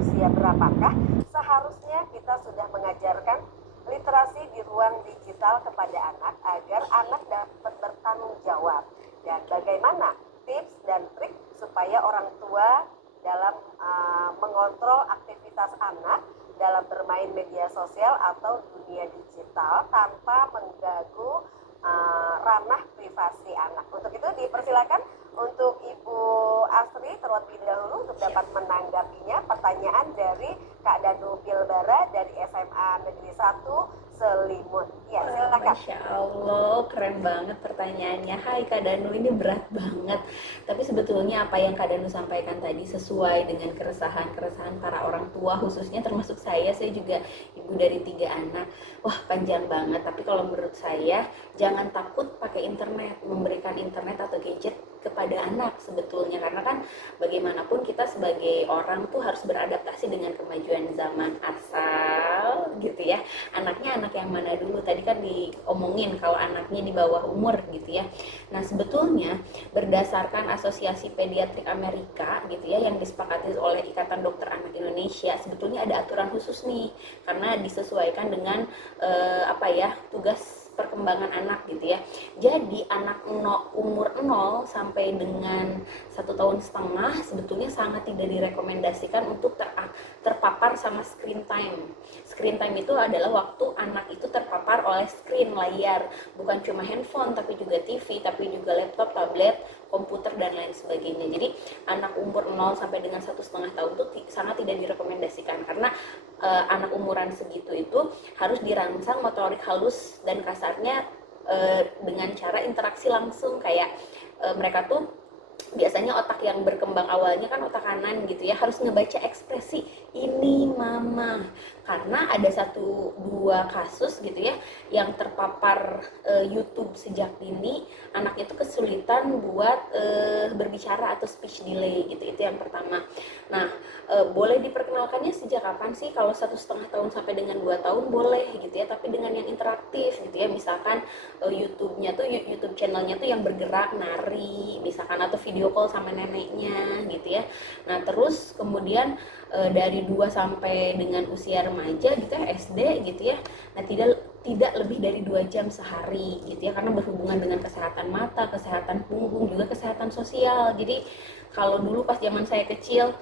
usia berapakah seharusnya kita sudah mengajarkan literasi di ruang digital kepada anak agar anak dapat bertanggung jawab? Dan bagaimana tips dan trik supaya orang tua dalam mengontrol aktivitas anak dalam bermain media sosial atau dunia digital tanpa mengganggu ranah privasi anak? Untuk itu dipersilakan untuk Ibu Asri terlebih dahulu untuk dapat menanggapinya pertanyaan dari Kak Danu Bilbara dari SMA Negeri 1 Selimut. Ya, silakan. Masya Allah, keren banget pertanyaannya. Hai Kak Danu, ini berat banget. Tapi sebetulnya apa yang Kak Danu sampaikan tadi sesuai dengan keresahan-keresahan para orang tua, khususnya termasuk saya juga ibu dari 3 anak. Wah, panjang banget. Tapi kalau menurut saya, jangan takut pakai internet, memberikan internet atau gadget kepada anak sebetulnya. Karena kan bagaimanapun kita sebagai orang tuh harus beradaptasi dengan kemajuan zaman, asal gitu ya anaknya anak yang mana dulu. Tadi kan diomongin kalau anaknya di bawah umur gitu ya. Nah sebetulnya berdasarkan Asosiasi Pediatrik Amerika gitu ya yang disepakati oleh Ikatan Dokter Anak Indonesia, sebetulnya ada aturan khusus nih karena disesuaikan dengan tugas perkembangan anak gitu ya. Jadi anak umur 0 sampai dengan 1,5 tahun sebetulnya sangat tidak direkomendasikan untuk terpapar sama screen time. Screen time itu adalah waktu anak itu terpapar oleh screen layar, bukan cuma handphone tapi juga TV, tapi juga laptop, tablet, komputer dan lain sebagainya. Jadi anak umur 0 sampai dengan 1,5 tahun itu sangat tidak direkomendasikan karena anak umuran segitu itu harus dirangsang motorik halus dan kasarnya dengan cara interaksi langsung kayak mereka tuh biasanya otak yang berkembang awalnya kan otak kanan gitu ya harus ngebaca ekspresi ini mama karena ada 1-2 kasus gitu ya yang terpapar YouTube sejak dini anaknya itu kesulitan buat berbicara atau speech delay gitu itu yang pertama. Nah boleh diperkenalkannya sejak kapan sih? Kalau 1,5 tahun sampai dengan 2 tahun boleh gitu ya tapi dengan yang interaktif gitu ya misalkan YouTube-nya tuh YouTube channelnya tuh yang bergerak nari misalkan atau video call sama neneknya gitu ya. Nah terus kemudian dari 2 sampai dengan usia remaja gitu ya SD gitu ya. Nah tidak lebih dari 2 jam sehari gitu ya karena berhubungan dengan kesehatan mata, kesehatan punggung, juga kesehatan sosial. Jadi kalau dulu pas zaman saya kecil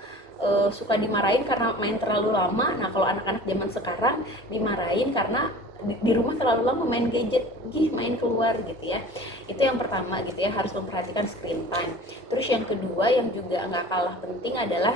suka dimarahin karena main terlalu lama. Nah kalau anak-anak zaman sekarang dimarahin karena di rumah terlalu lama main gadget, main keluar gitu ya. Itu yang pertama gitu ya, harus memperhatikan screen time. Terus yang kedua yang juga nggak kalah penting adalah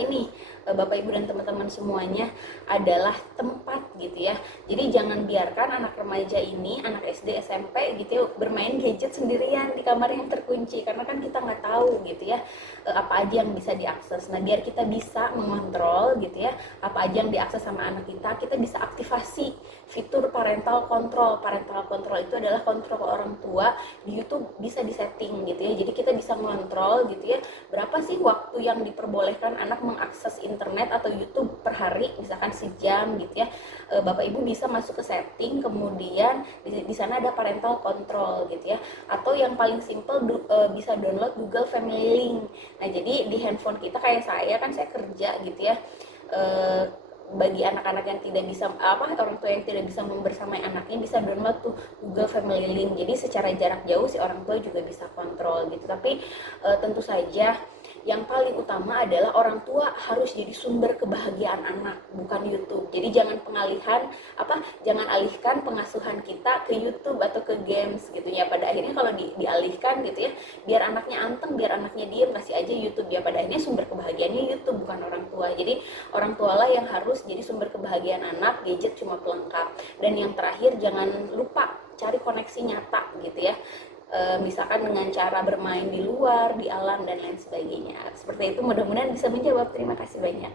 ini Bapak Ibu dan teman-teman semuanya adalah tempat gitu ya. Jadi jangan biarkan anak remaja ini, anak SD, SMP gitu ya, bermain gadget sendirian di kamar yang terkunci karena kan kita nggak tahu gitu ya apa aja yang bisa diakses. Nah biar kita bisa mengontrol gitu ya apa aja yang diakses sama anak kita bisa aktifasi fitur parental control. Parental control itu adalah kontrol orang tua di YouTube bisa disetting gitu ya. Jadi kita bisa mengontrol gitu ya berapa sih waktu yang diperbolehkan anak mengakses internet atau YouTube per hari, misalkan sejam gitu ya. Bapak Ibu bisa masuk ke setting, kemudian di sana ada parental control gitu ya. Atau yang paling simple bisa download Google Family Link. Nah, jadi di handphone kita kayak saya kan saya kerja gitu ya. Bagi anak-anak yang tidak bisa orang tua yang tidak bisa membersamai anaknya bisa download tuh Google Family Link. Jadi secara jarak jauh si orang tua juga bisa kontrol gitu. Tapi tentu saja yang paling utama adalah orang tua harus jadi sumber kebahagiaan anak, bukan YouTube. Jadi jangan alihkan pengasuhan kita ke YouTube atau ke games gitu ya. Pada akhirnya kalau dialihkan gitu ya, biar anaknya anteng, biar anaknya diem, kasih aja YouTube ya. Pada akhirnya sumber kebahagiaannya YouTube bukan orang tua. Jadi orang tualah yang harus jadi sumber kebahagiaan anak, gadget cuma pelengkap. Dan yang terakhir jangan lupa cari koneksi nyata gitu ya. Misalkan dengan cara bermain di luar, di alam dan lain sebagainya. Seperti itu, mudah-mudahan bisa menjawab. Terima kasih banyak.